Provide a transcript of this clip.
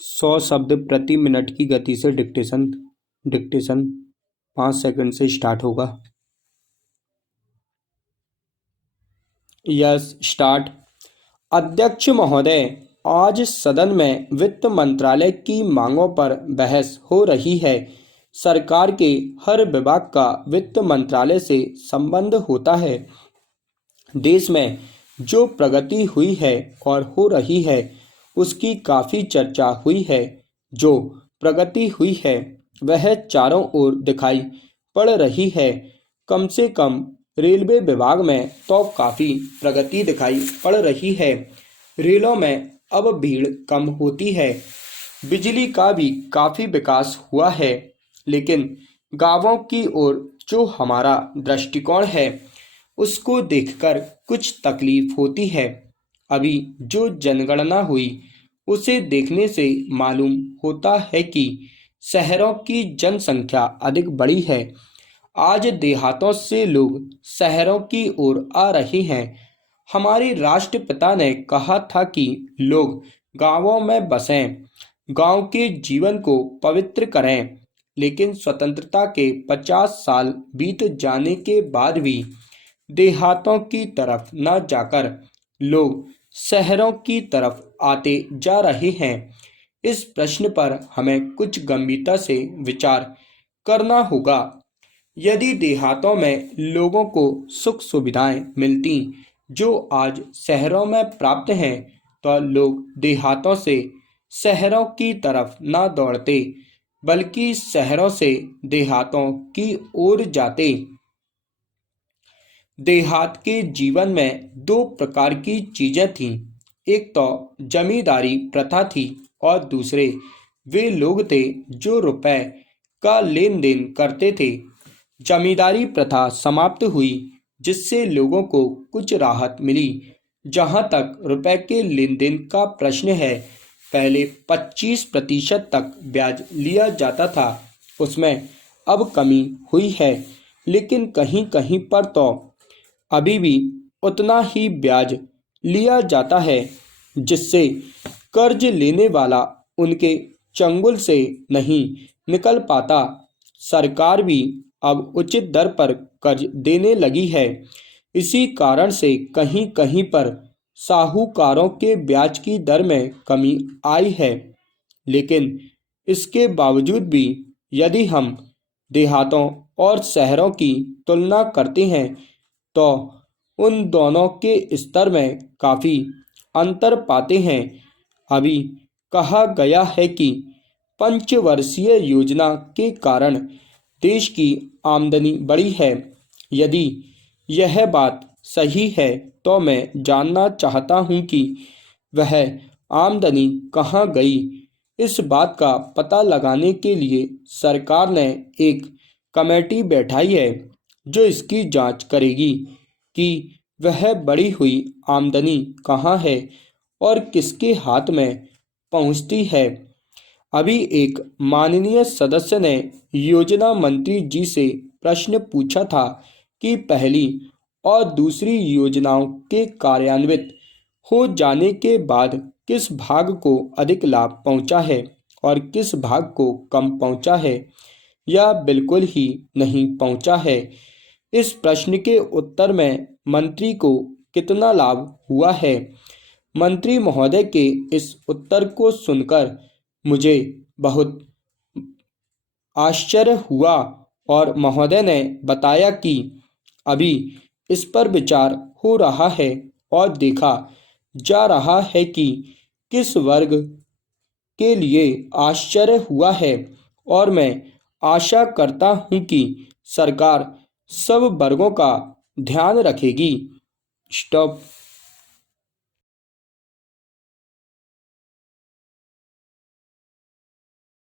100 शब्द प्रति मिनट की गति से डिक्टेशन डिक्टेशन 5 सेकंड से स्टार्ट होगा। Yes, start. अध्यक्ष महोदय, आज सदन में वित्त मंत्रालय की मांगों पर बहस हो रही है। सरकार के हर विभाग का वित्त मंत्रालय से संबंध होता है। देश में जो प्रगति हुई है और हो रही है उसकी काफ़ी चर्चा हुई है। जो प्रगति हुई है वह चारों ओर दिखाई पड़ रही है। कम से कम रेलवे विभाग में तो काफ़ी प्रगति दिखाई पड़ रही है। रेलों में अब भीड़ कम होती है। बिजली का भी काफ़ी विकास हुआ है। लेकिन गांवों की ओर जो हमारा दृष्टिकोण है उसको देखकर कुछ तकलीफ होती है। अभी जो जनगणना हुई उसे देखने से मालूम होता है कि शहरों की जनसंख्या अधिक बढ़ी है। आज देहातों से लोग शहरों की ओर आ रहे हैं। हमारे राष्ट्रपिता ने कहा था कि लोग गांवों में बसें, गांव के जीवन को पवित्र करें। लेकिन स्वतंत्रता के 50 साल बीत जाने के बाद भी देहातों की तरफ न जाकर लोग शहरों की तरफ आते जा रहे हैं। इस प्रश्न पर हमें कुछ गंभीरता से विचार करना होगा। यदि देहातों में लोगों को सुख सुविधाएं मिलती जो आज शहरों में प्राप्त हैं तो लोग देहातों से शहरों की तरफ न दौड़ते बल्कि शहरों से देहातों की ओर जाते। देहात के जीवन में दो प्रकार की चीजें थीं। एक तो जमींदारी प्रथा थी और दूसरे वे लोग थे जो रुपए का लेन देन करते थे। जमींदारी प्रथा समाप्त हुई जिससे लोगों को कुछ राहत मिली। जहां तक रुपए के लेन देन का प्रश्न है, पहले 25% तक ब्याज लिया जाता था, उसमें अब कमी हुई है। लेकिन कहीं कहीं पर तो अभी भी उतना ही ब्याज लिया जाता है जिससे कर्ज लेने वाला उनके चंगुल से नहीं निकल पाता। सरकार भी अब उचित दर पर कर्ज देने लगी है। इसी कारण से कहीं कहीं पर साहूकारों के ब्याज की दर में कमी आई है। लेकिन इसके बावजूद भी यदि हम देहातों और शहरों की तुलना करते हैं तो उन दोनों के स्तर में काफ़ी अंतर पाते हैं। अभी कहा गया है कि पंचवर्षीय योजना के कारण देश की आमदनी बढ़ी है। यदि यह बात सही है तो मैं जानना चाहता हूं कि वह आमदनी कहां गई। इस बात का पता लगाने के लिए सरकार ने एक कमेटी बैठाई है जो इसकी जांच करेगी कि वह बढ़ी हुई आमदनी कहां है और किसके हाथ में पहुंचती है। अभी एक माननीय सदस्य ने योजना मंत्री जी से प्रश्न पूछा था कि पहली और दूसरी योजनाओं के कार्यान्वित हो जाने के बाद किस भाग को अधिक लाभ पहुंचा है और किस भाग को कम पहुंचा है या बिल्कुल ही नहीं पहुंचा है। इस प्रश्न के उत्तर में मंत्री को कितना लाभ हुआ है। मंत्री महोदय के इस उत्तर को सुनकर मुझे बहुत आश्चर्य हुआ और महोदय ने बताया कि अभी इस पर विचार हो रहा है और देखा जा रहा है कि किस वर्ग के लिए आश्चर्य हुआ है और मैं आशा करता हूं कि सरकार सब वर्गों का ध्यान रखेगी। स्टॉप।